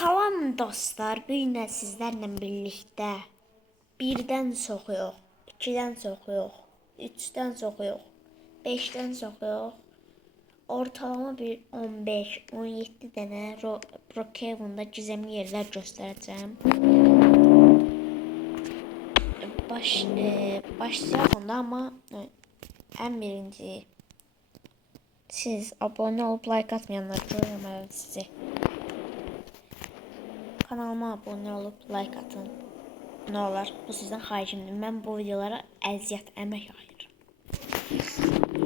Salam dostlar, bu gün sizlərlə birlikdə birdən çox yox, 2-dən çox yox, 3-dən çox yox, 5-dən çox yox, ortalama bir 15-17 dənə Brookhaven'da gizemli yerlər göstərəcəm. Başlayaq onda, amma ən birinci siz abone olup like atmayanlar görürəm sizi. Kanalıma abone olup like atın. Ne olur, bu sizden xahişimdir. Mən bu videolara əziyyət, əmək ayırırım.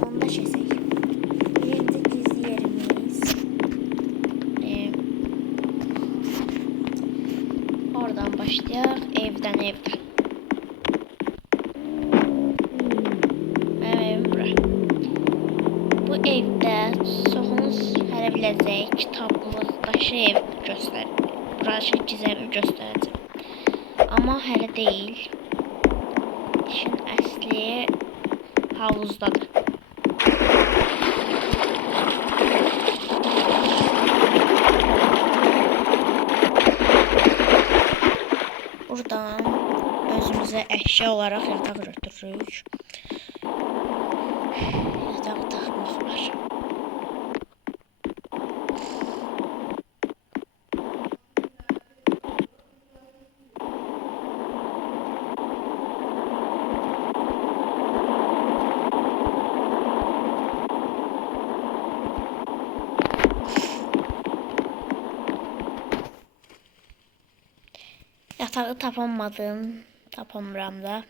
Onda keçək. Birinci gizli yerimiz. Oradan başlayaq. Evdən. Mənim evim bura. Bu evdə çoxunuz hələ biləcək kitablıqdaşı ev göstərir. Burası gizemli göstereceğim. Ama hele değil. İşin asli havuzdadır. Buradan özümüze eşya olarak yatak götürürük. Yatak takımız var. Yatağı tapamıram da.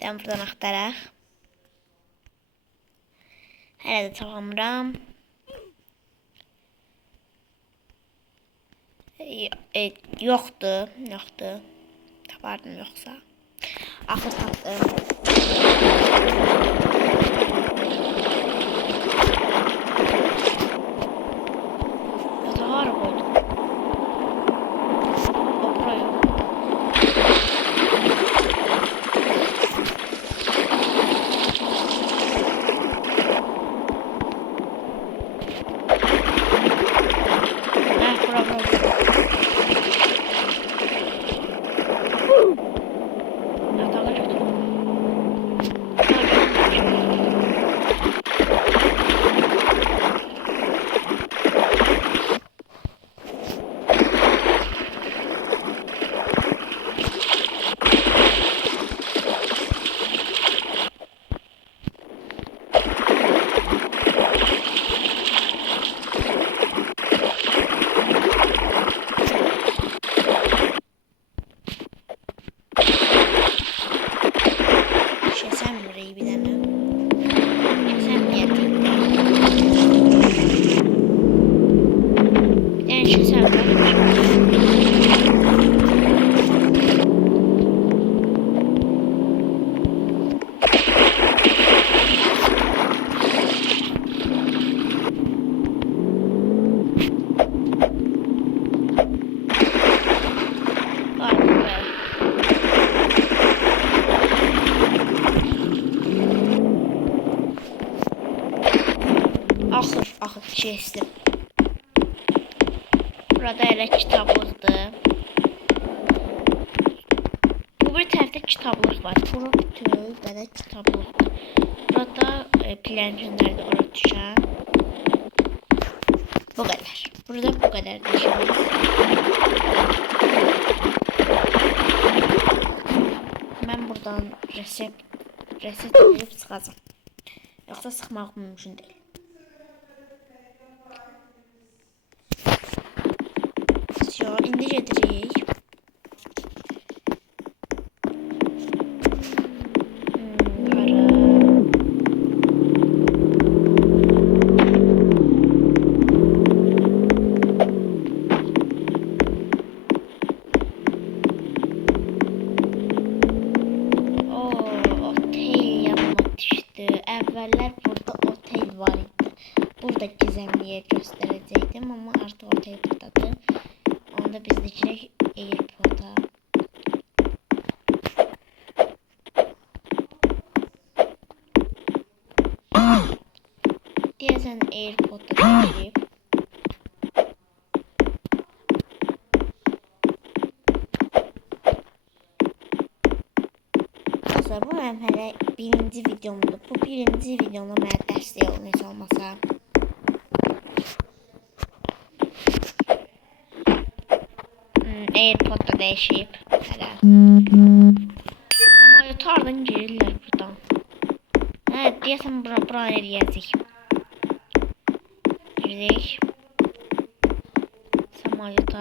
Ben buradan axtaraq. Hələ də tapamıram. Yoxdur. Tapardım yoxsa. Axır tapdım. Yatağı hara qoydum? Axır keçdim. Burada elə kitablıqdır. Bu bir tərəfdə kitablıq var. Bura bütün belə kitablıqdır. Burada pillənçinlər də ora düşən. Bu qədər. Burada bu qədər düşən. Mən buradan reset edib çıxacam. Yoxsa sıxmaq mümkün deyil. İndi gedirik. Otel yanıma düşdü. Əvvəllər burada otel var idi. Burada gizemli yer göstərəcəkdim, amma artıq otel buradadır. Onda biz de direkt airport'a. Deyəsən airport'a girib Dostlar, bu mənim hələ birinci videomdur. Bu birinci videomda mənə dəstək olun heç olmasa. AirPod da dəyişib hələ. Samolyota hardan girirlər buradan? Hə, deyəsən bura eləyəcək. Girdik. Samolyota.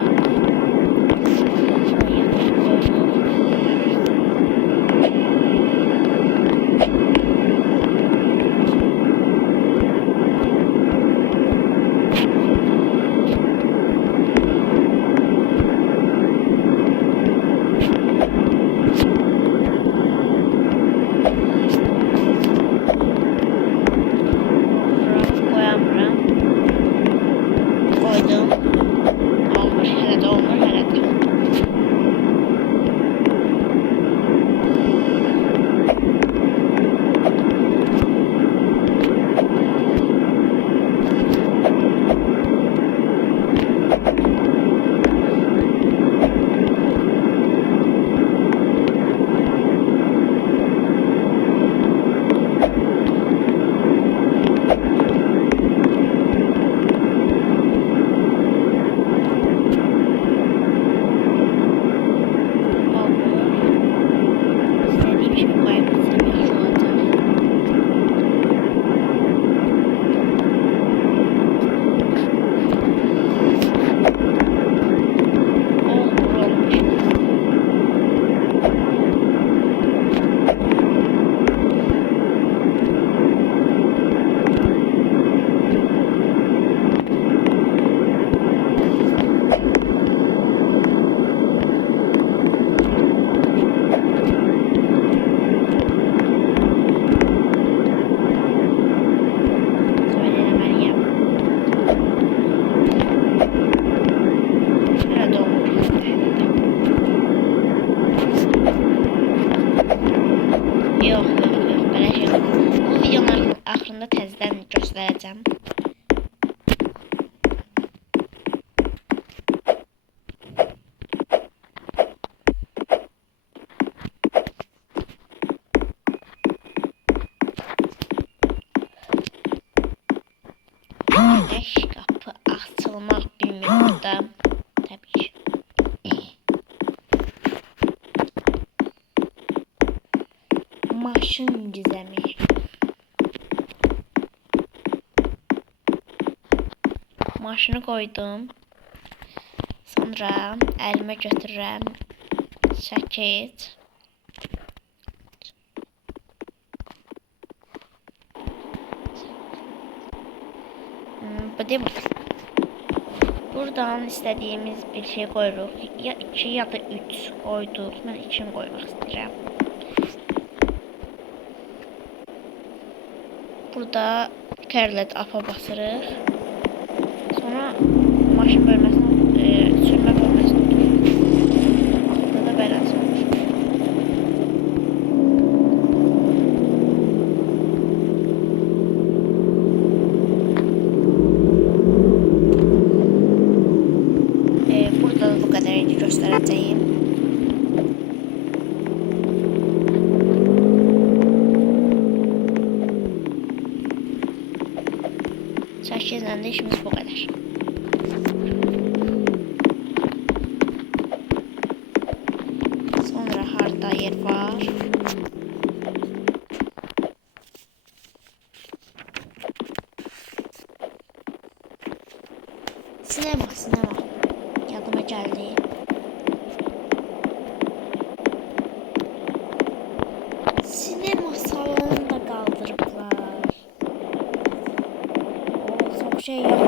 Axırında təzədən göstərəcəm. Qapı açılmaq bilmir burada. Təbii ki. Maşın gizəmi. Maşını koydum. Sonra elime götürürəm. Çəkit. Bu değil mi? Buradan istediğimiz bir şey koyuruq. Ya 2 ya da 3 koyduk. Ben 2'ni koymak istəyirəm. Burada kerlet apa basırıq. Sonra maşın bölməsini, sürmə bölməsini tuturuq. Burada da bəlans olur. Burada da bu qədər idi göstərəcəyim. Çəkizlə də işimiz bu qədər. Sonra harda yer var. Sinema. Yadıma geldi. Sinema salonunu da kaldırıplar. Çok şey yok.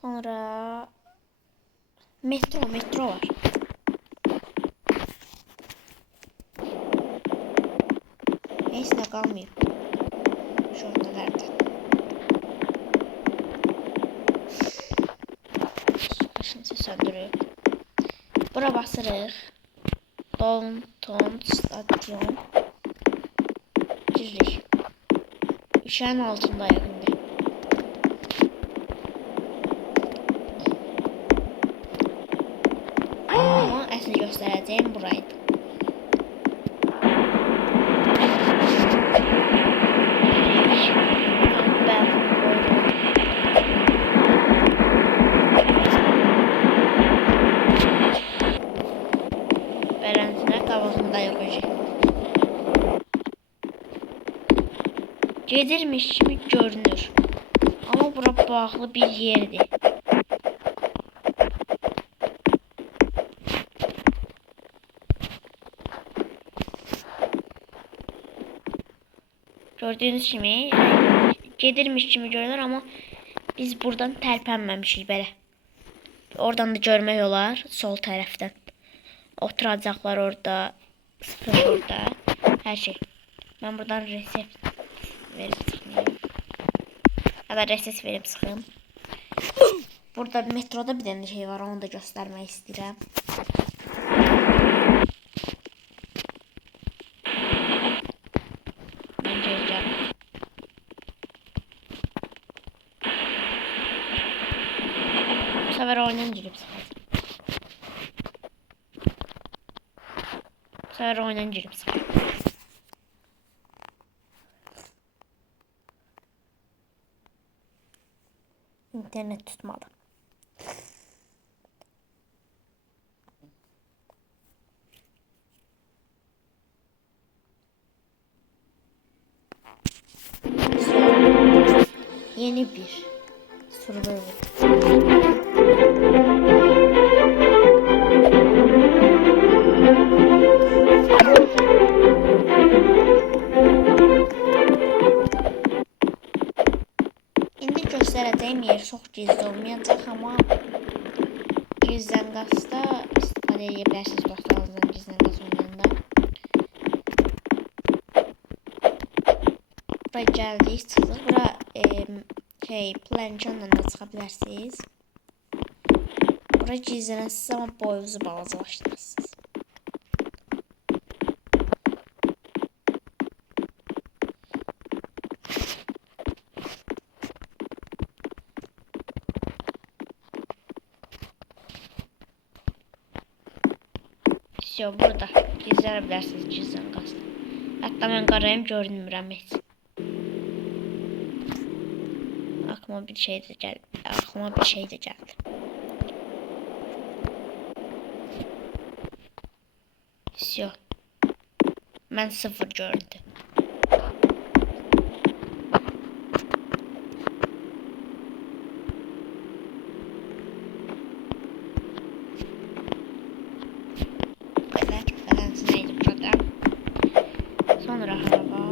Sonra metro var. Neyse kalmayayım. Şuradalardan. Başını söndürüp. Bura basırıq. Downtown Station. Giririk. Üşəyin altındayıq indi. göstereceğim buraydı. Beləncə qabağında yox. Gedirmiş kimi görünür. Ama bura bağlı bir yerdir. Gördüğünüz kimi gedirmiş kimi görünür ama biz buradan tərpənməmişik belə. Oradan da görmək olar sol tərəfdən. Oturacaqlar orada, sıfır orada, hər şey. Ben buradan reset verip sıxmayayım. Ya da reset verip sıxayım. Burada metroda bir tane şey var, onu da göstermek istedim. Ben geleceğim. Bu sefer oyundan girip sıkacağım. Bu sefer oyundan girip sıkacağım. İnternet tutmadı. Yeni bir survival. İndi göstereceğim yer çok gizli olmayacak ama gizlən qasda istifadə edə bilərsiniz dostlarınızdan gizlən qas oynayanda. Buraya gəldik, çıxdıq. Bura plançonla da çıxa bilərsiniz. Buraya gizlənəsiniz ama boyunuzu balacalaşdırırsınız. Burada gizlənə bilərsiniz gizlən qasda. Hətta mən qarayım görünmürəm heç. Aklıma bir şey de geldi. Все. Ben sıfır gördüm. Sonra hava.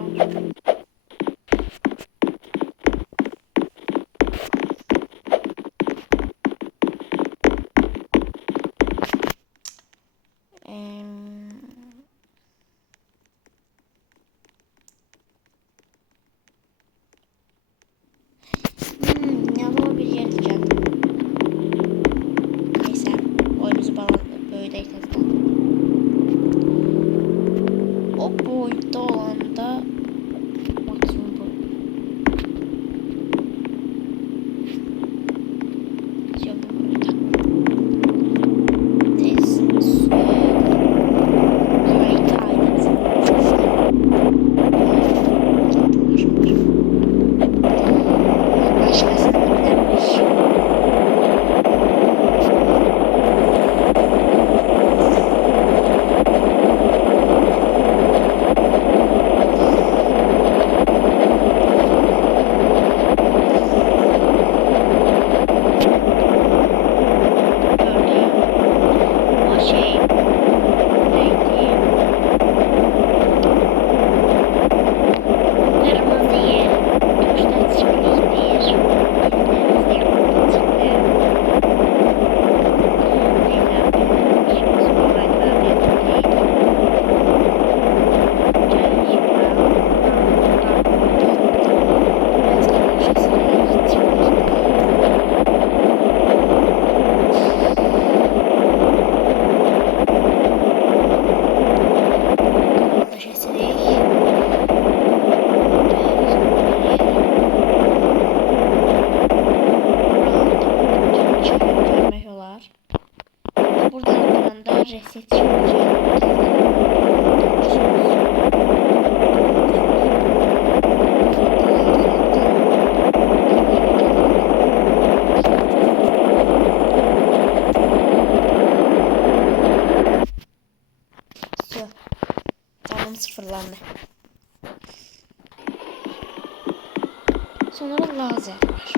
Sonra lazer var.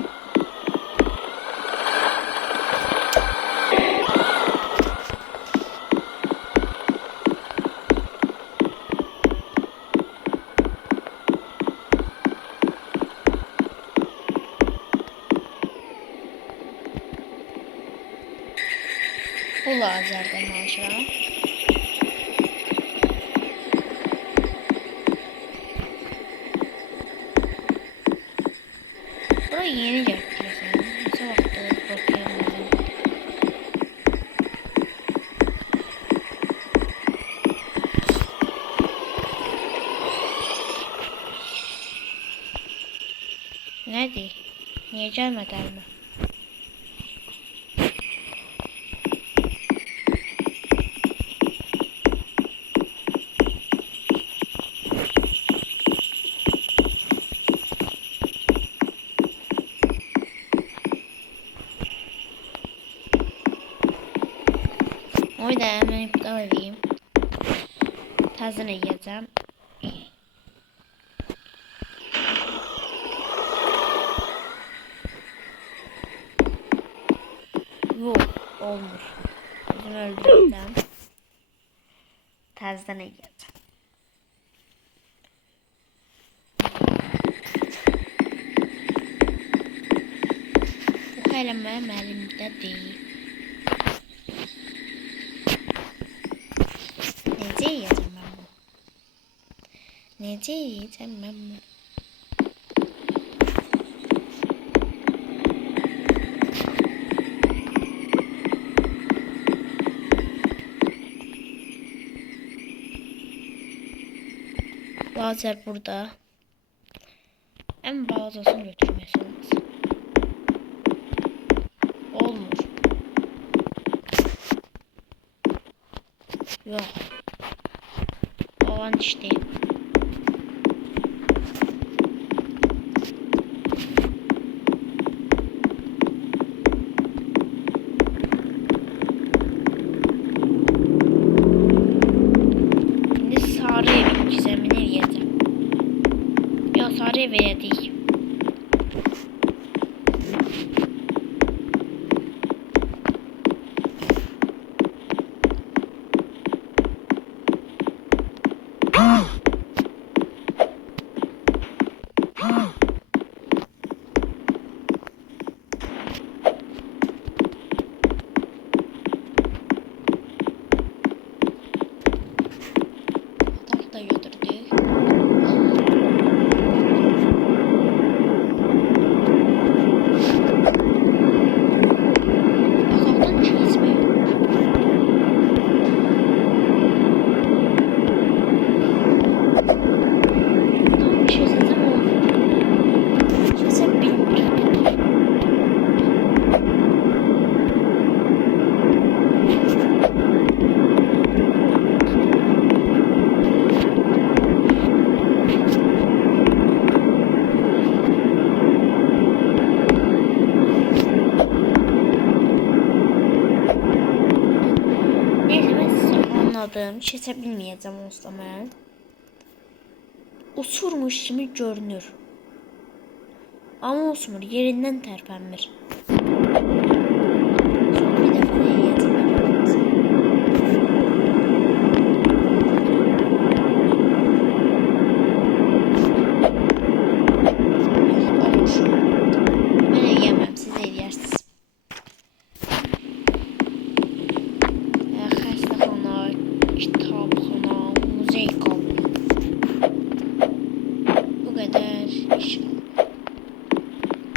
Bu lazerden aşağı. Burayı yeni yapacağız. Sabahta bakıyorum. Nerede? Niye gelmediler mi? O yüzden hemen iptal edeyim. Tazını yiyeceğim. Yok, olmuş. Bizim öldüreceğim. Tazını yiyeceğim. Bu kelime elimde değil. Nece yiyeceğim ben bu? Nece yiyeceğim ben bu? Lazer burada. En bazısını götürmesi lazım. Olmuş. Yok. Olan işte. Şimdi sarı evin gizemini yiyeceğim. Ya sarı eve yedik. Tahta götürdük. Yataktan çizme yok. Tam çizsem olur. Çizsem bilmiyorum. Neyse ben size anladım. Çizebilmeyeceğim muhtemelen. Usurmuş gibi görünür. Ama usmur yerinden terpenmir. Son bir defa da yiyeceğim. Olmuş. Ben yiyemem. Siz de yersiniz. Xəstəxana, kitabxana, muzey qaldı. Bu qədər iş qaldı.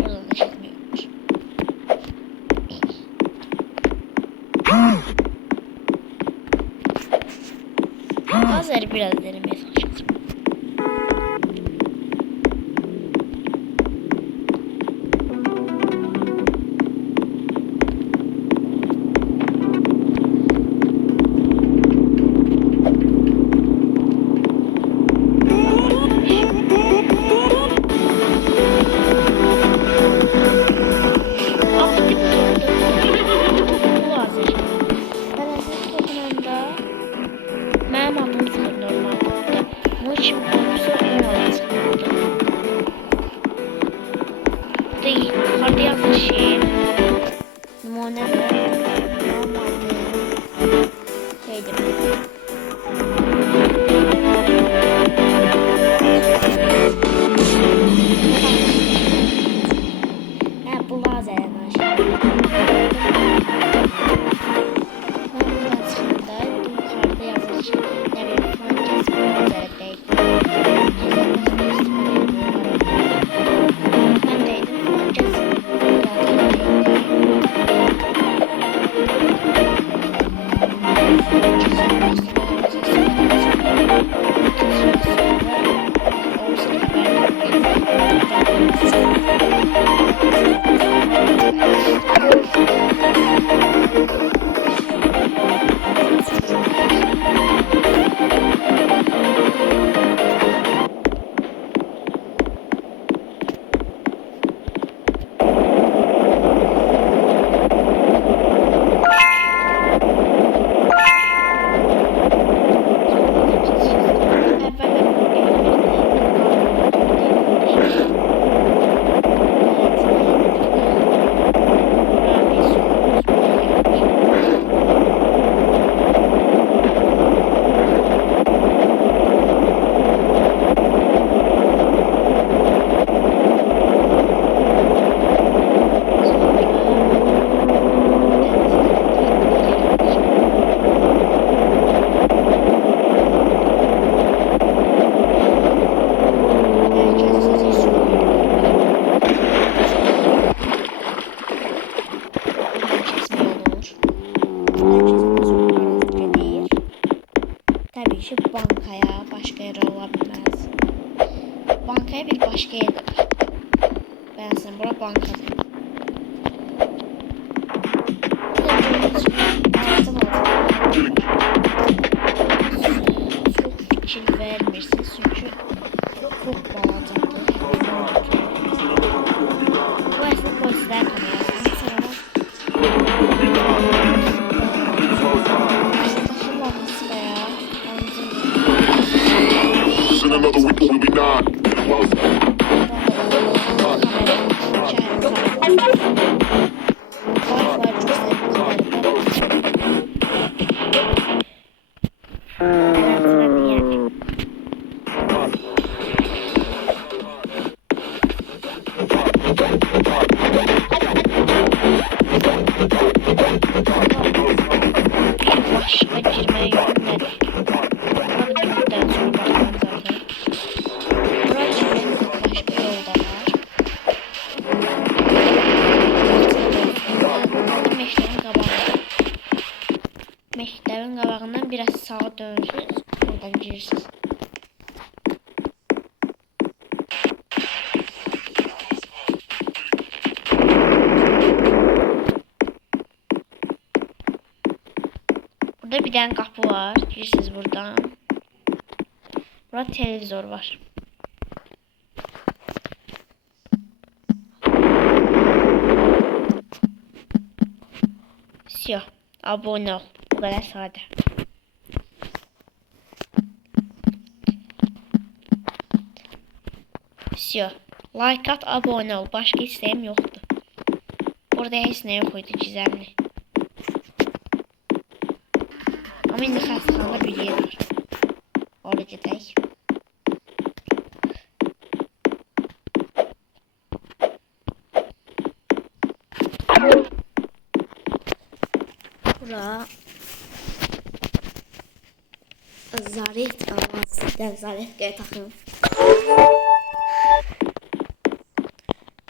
Oradan da çəkmiyormuş. Lazeri biraz denemeye çalışacağım. Mənim adım çıxır normalda. Yukarıda yazmışım. Numune de. Normalde. Şeydim. Bu lazerden aşağı. Buradan çıkında yukarıda yazmışım. Ne bileyim Fransız lazerdeydi. Ben deydim Fransız tabii ki bankaya, başka yere olabilmez. Bankaya bir başka yere var. Ben sana bura bankadır. Çok fikir vermirsin çünkü çok balacadır. Bu aslında polisler kamerası. Another week will be not. Başka girmeye yönlendir. Buradan sonra bakmam zaten. Buraya girmenin başka yolda var. Meşlerin qabağında. Meşlerin qabağından biraz sağa dönsünüz. Buradan girirsiniz. Burada bir tane kapı var. Girirsiniz buradan. Burada televizor var. Siyah. Abone ol. Bu kadar sade. Siyah. Like at, abone ol. Başka isteğim yoktu. Burada hiç ne yok idi gizemli. Ama indi xəstəxanada bir yer var. Oraya gedək. Bura zaret avazı. Zaret deyə taxın.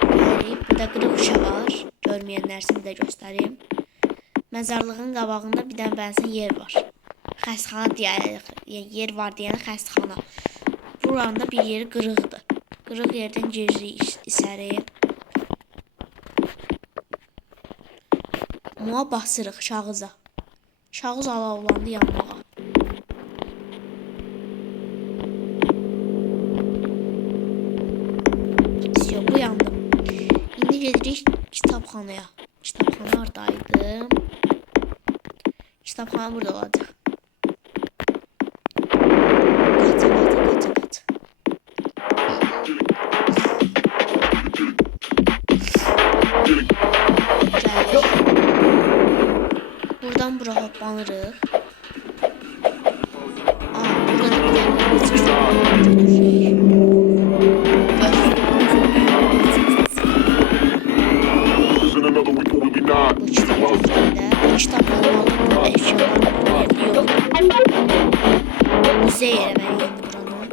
Burada qırıq uşa var. Görməyənlər də göstəreyim. Məzarlığın qabağında bir dənə bənzər yer var. Xəstəxana deyək, yer var deyən xəstəxana. Buranın da bir yeri qırıqdır. Qırıq yerdən giririk içəri. Mua basırıq şağıza. Şağız alovlandı yanmağa. Bu yandım. İndi gedirik kitabxanaya. Kitabxana oradaydı. Kitabxana burada olacaq. Qaç. Gəldik. Buradan bura hoplanırıq. Burada da bir dənə In another week, we'll be not. bu kitap olmalı. Burada eşyalar yok. Müzey eləməliyəm buranı.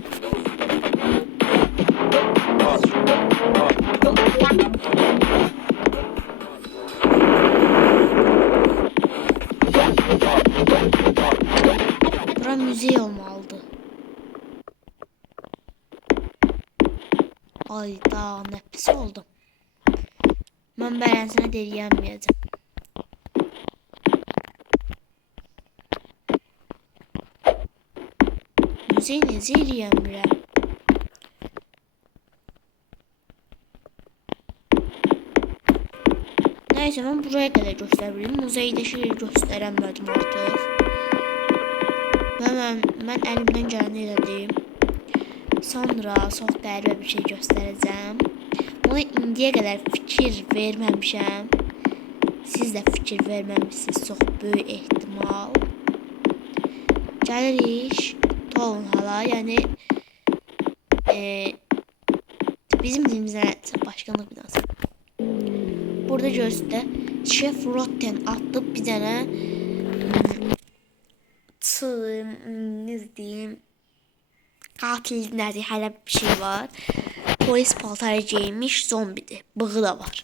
Bura müzey olmalıdır. Ayda nə pis oldu. Mən bələnsinə deyilməyəcəm. Müzey necə eləyəmirəm? Nəysə, mən buraya qədər göstərirəm. Muzeydəki yeri göstərəmədim artıq. Mən əlimdən gələni elədim. Sonra çox qəribə bir şey göstərəcəm. Buna indiyə qədər fikir verməmişəm. Siz də fikir verməmişsiniz, çox böyük ehtimal. Gəlirik Town Hall'a, yəni bizim dilimizdə başkanlıq binası. Burada görürsünüz, Chef Rotten adlı bir dənə ne diyeyim, katil nədir, hələ bir şey var. Polis paltarı giymiş zombidir. Bığı da var.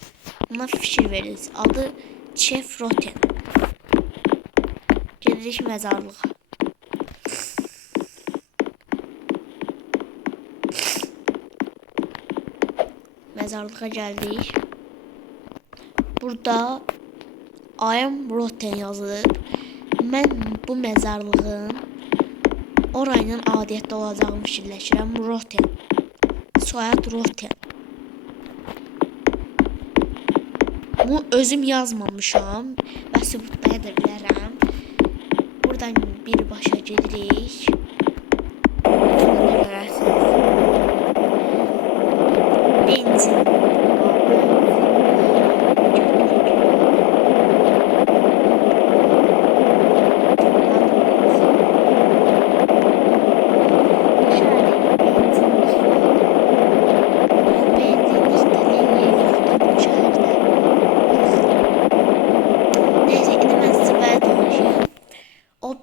Buna fikir veririz. Adı Chef Rotten. Gedirik məzarlığa. Məzarlığa gəldik. Burada I am Rotten yazılıb. Mən bu məzarlığın orayla adiyyətdə olacağımı fikirləşirəm. Rotten. Soyad Rotten. Bu özüm yazmamışam və sübutlaya da bilərəm. Buradan birbaşa gedirik. Benzin.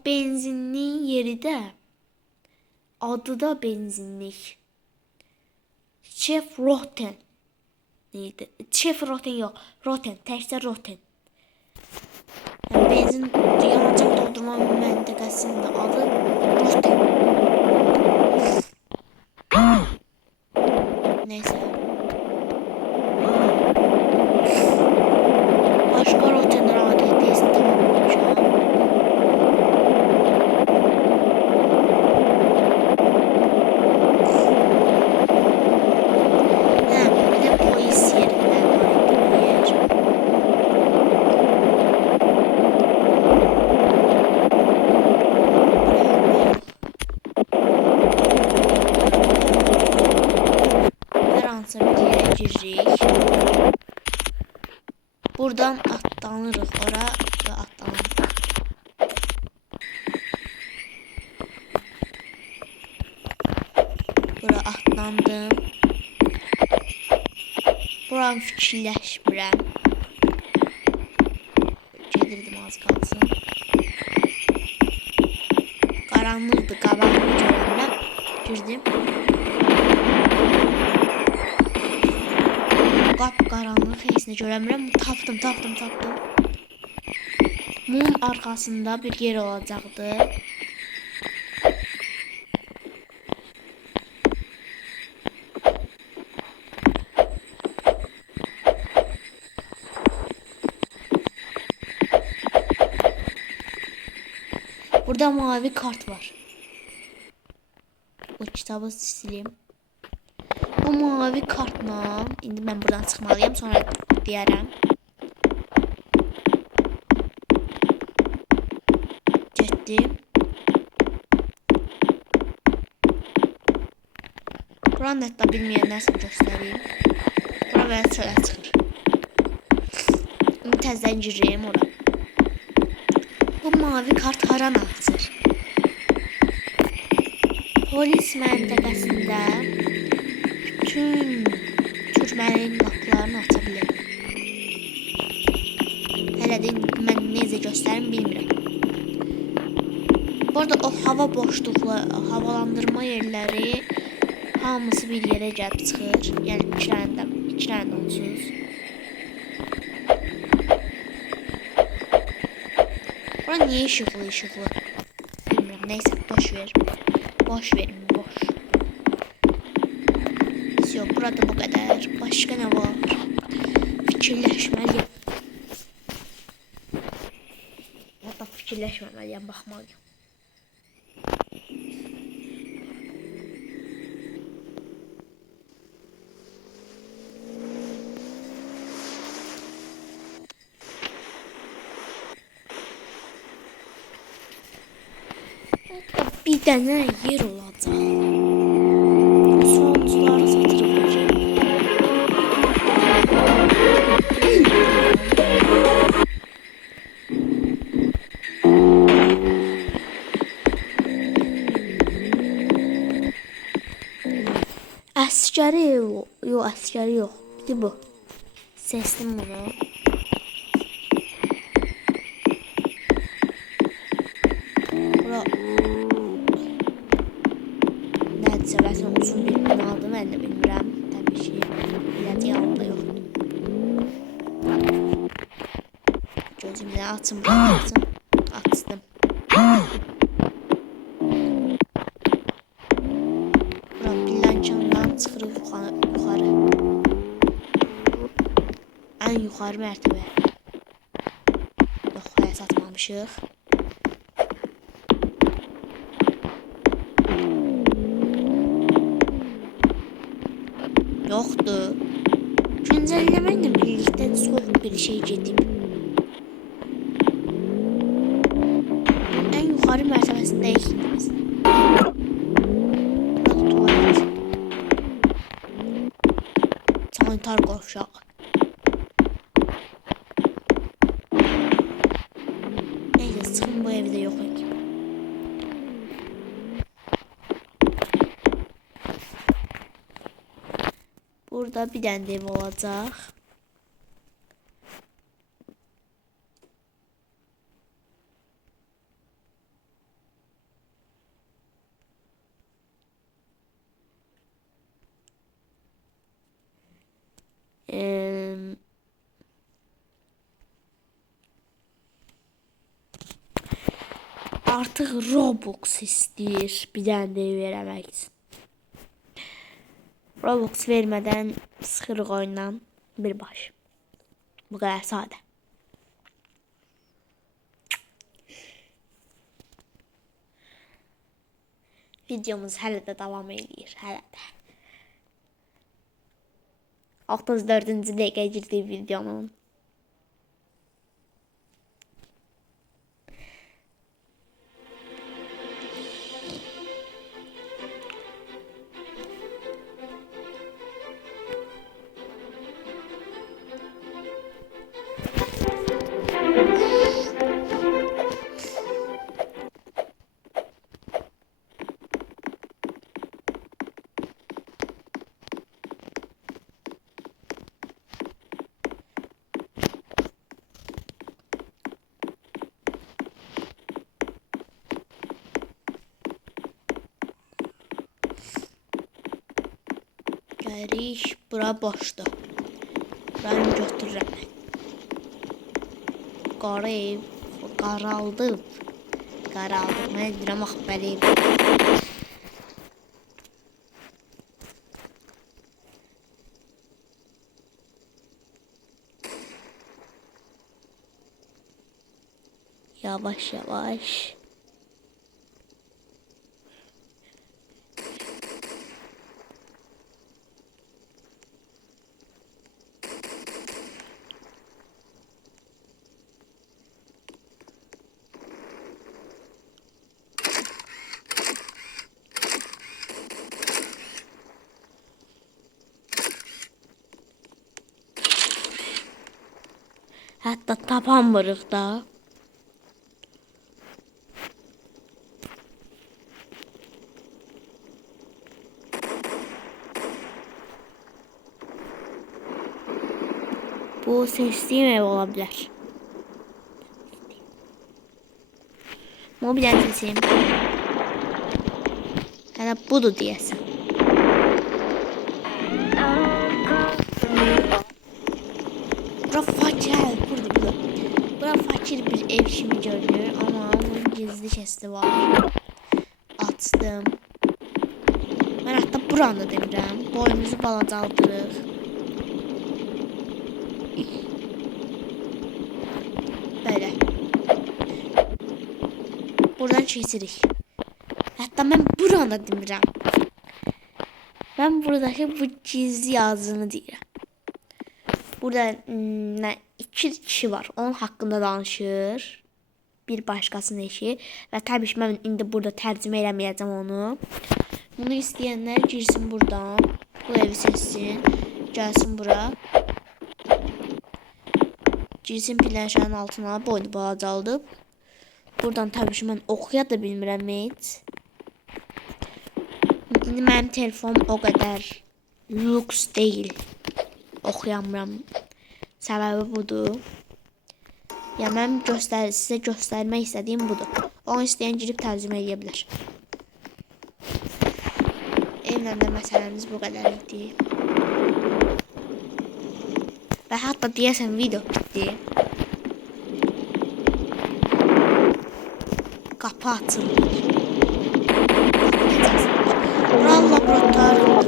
Benzinliğin yeri de adı da benzinlik. Chef Rotten neydi? Chef Rotten yok. Rotten. Təkcə Rotten. Yani benzin yanacaq doldurma məntəqəsinin də adı Rotten. Neyse. Başka Rotten'ın adiyyətdəyəsin tamamlamışam. Buradan atlanırıq ora və atlanırıq. Bura atlandım. Buram fikirləşmirəm. Gedirdim az qalsın. Qaranlıqdır, qabağımı görürəm. Girdim. Qapqaranlıq heç nə görəmirəm. Tapdım. Mum arxasında bir yer olacaqdı. Burada mavi kart var. Bu kitabı sileyim. Bu mavi kartla indi ben buradan çıxmalıyam, sonra deyərəm. Getdim. Buranı hətta bilməyənlər üçün göstəreyim. Bura belə çölə çıxır. təzədən gireyim ora. Bu mavi kart haran açır? Polis məntəqəsində bütün türmənin qapılarını aça bilir. Hələ də mən necə göstərim bilmirəm. Bu arada o hava boşluqları, havalandırma yerləri hamısı bir yerə gəlib çıxır. Yəni iki dənə onsuz. Bura niyə işıqlı? Bilmirəm, neysə, boş ver. Boş verin, boş. Yox, burada bu qədər. Başqa nə var? Fikirləşməliyəm. Hətta fikirləşməməliyəm, baxmalıyım. Bir dənə yer olacaq. Sonuncuları satırım verəcəm. Əskəri yox, əskəri yox. Bir bu. Seçdim bunu. Bura nədirsə, bəsən uzun bir binadır, mən də bilmirəm. Təbii ki, biləti yanımda yoxdur. Gözümlə açım, açım. Açdım. Bura pillançandan çıxırıq yuxarı. Ən yuxarı mərtəbə. Yox, hələ satmamışıq. Yoxdur. Güncəlləməklə birlikdə çox bir şey gedib. Ən yuxarı mərtəbəsindəyik indi biz. Burada tuvalet. Sanitar qovşaq. Neyse, çıxın bu evdə yox idi. Burada bir dənə ev olacaq. Artıq Robux istəyir bir dənə də ev eləmək üçün. Robux vermədən sıxırıq oyundan birbaş. Bu qədər sadə. Videomuz hələ də davam edir, hələ də. 34-cü dəqiqə girdik videonun. Gəlirik, bura boşdur. Buranı götürürəm. Qara ev, qaraldı. Mən deyirəm, axı belə ev. Yavaş yavaş. Hətta tapanmırıq da. Bu seçdiyim ev ola bilər. Mobilən seçeyim. Hələ budur deyəsən. Bura fakir, burada. Bura fakir bir ev kimi görünür, amma onun gizli kəsdi var. Açdım. Mən hətta buranı demirəm. Boyumuzu balacaldırıq. Böyle. Buradan keçirik. Hətta mən buranı demirəm. Mən buradakı bu gizli yazını deyirəm. Burada iki kişi var. Onun haqqında danışır. Bir başqasının eşi. Və təbii ki, mən indi burada tərcümə eləməyəcəm onu. Bunu istəyənlər girsin buradan. Bu evi seçsin. Gəlsin bura. Girsin pillənşənin altına. Boynu balacaldıb. Buradan təbii ki, mən oxuya da bilmirəm heç. İndi mənim telefonum o qədər lüks deyil. Oxuyamıram. Səbəbi budur. Ya mən sizə göstərmək istədiyim budur. Onu istəyən girib tərcümə edə bilər. Evlə də məsələmiz bu qədər idi. Və hətta deyəsən video bitdi. Qapı açılır. Bura laboratuvardır.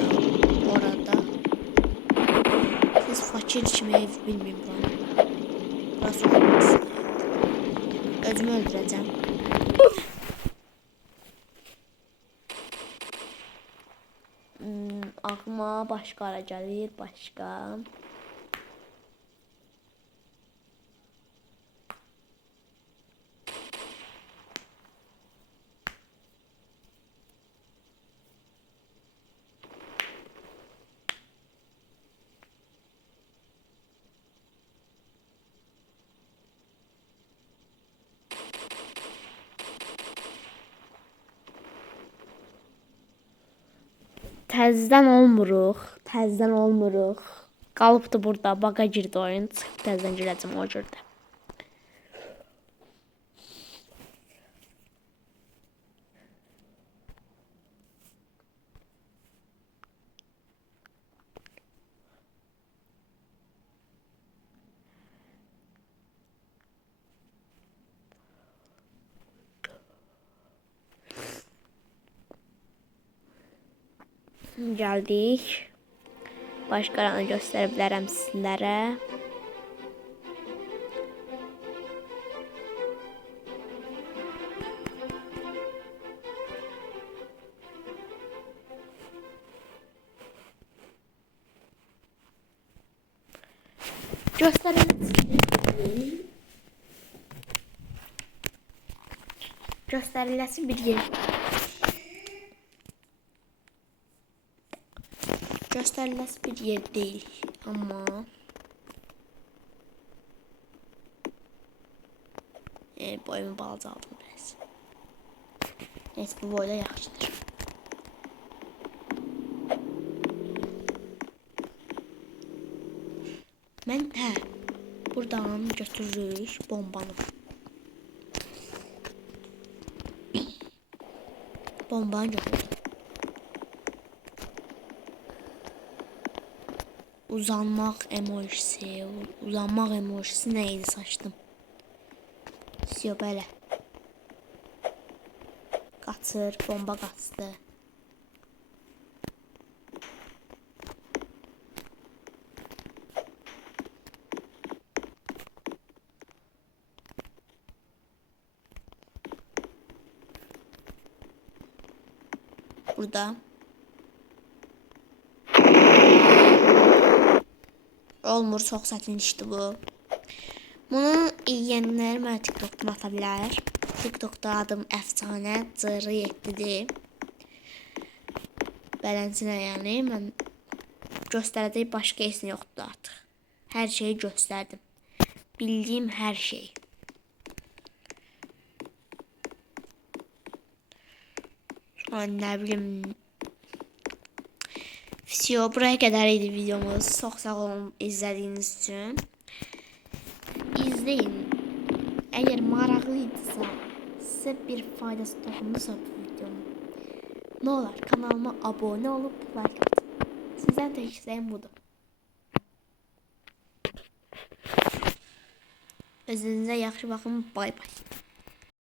Orada. Siz fakir kimi ev bilməyim buranı. Burası olmaz. Özümü öldürəcəm. Ağlıma başqa ara gəlir, başqa. Təzdən olmuruq. Qalıbdı burada, baqa girdi oyun. Çıxıb təzdən girəcəm o girdi. Gəldik. Başqalarını göstərə bilərəm sizlərə. Göstəriləsi bir yer. Göstəriləsi bir yer deyil, amma boyumu balacaldım biraz. Neyse, bu boyda yaxşıdır. Mən buradan götürürük bombanı. Bombanı götürdüm. Uzanmaq emojisi nə idi saçdım. Siyo, belə. Qaçır, bomba qaçdı. Burada. Olmur, çox çətinlikdir bu. Bunu yiyənlər mənə TikTok'dan ata bilər. TikTok'da adım əfsanə cırı7-dir. Belənsinə yəni mən göstərəcək başqa esin yoxdur artıq. Hər şeyi göstərdim. Bildiğim her şey. Şu an ne bileyim. Video buraya kadar idi videomuz. Çok sağ olun izlediğiniz için. İzleyin. Eğer maraklıysa, size bir faydası dokunursa bu videonun, ne olur kanalıma abone olup like atın. Sizden tek isteğim budur. Özünüze yaxşı bakın. Bay bay.